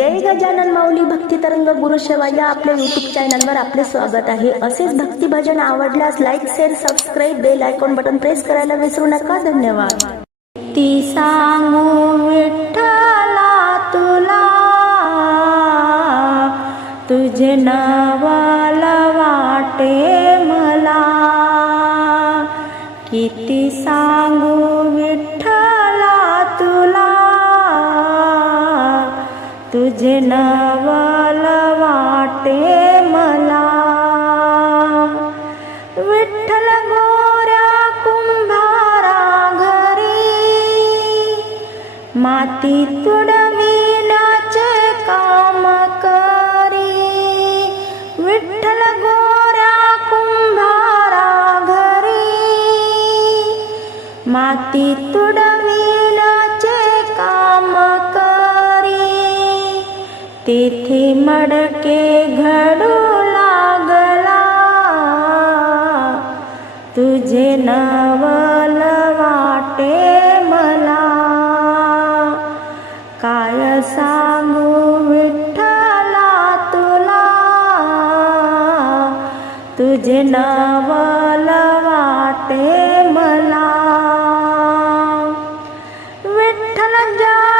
जय गजानन माऊली भक्ती तरंग गुरुसेवा या आपल्या युट्यूब चॅनलवर आपले स्वागत आहे. असेच भक्ती भजन आवडल्यास like share subscribe bell icon button press करायला विसरू नका. धन्यवाद. ती सांगू विठ्ठला तुला तुझे नावाला वाटे मला. किती सांगू विठ्ठला तुझे वाटे मला विठ्ठल गोऱ्या कुंभारा घरी। माती तुडविण्याचे काम करी। विठ्ठल गोऱ्या कुंभारा घरी। माती तुडविण्याचे काम करी। तेथे मडके घडू लागला. तुझे नवल वाटे मला. काय सांगू विठ्ठला तुला? तुझे नवल वाटे मला. विठ्ठल जा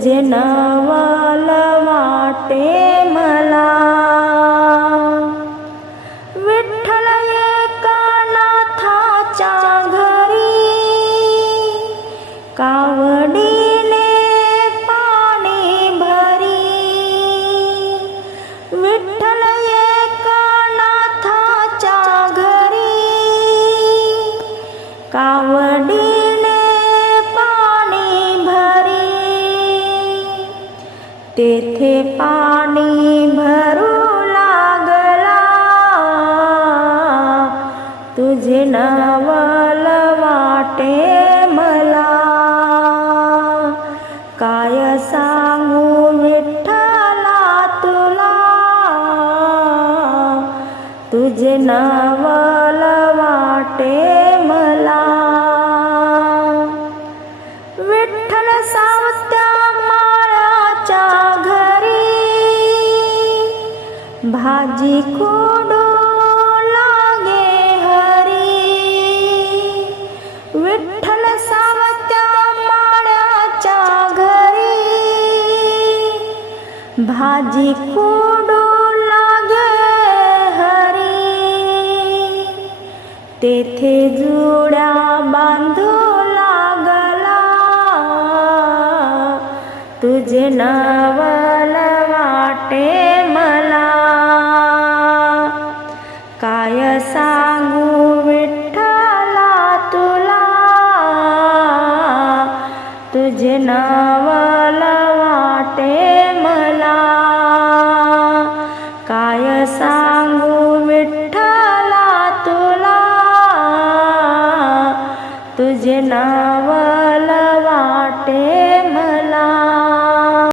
तुझे नवल वाटे मला. विठ्ठल एका नाथाच्या घरी कावडीने पाणी भरी. विठ्ठल तेथे पाणी भरू लागला. तुझे नवल वाटे मला. काय सांगू विठ्ठला तुला? तुझे नवल वाटे मला. विठ्ठल सावत्या भाजी खोडू लागे हरी विठ्ठल सावत्या माळ्याच्या घरी भाजी खोडू लागे हरी तेथे जुड्या बांधू लागला तुझे नावल वाटे तुझे नावाला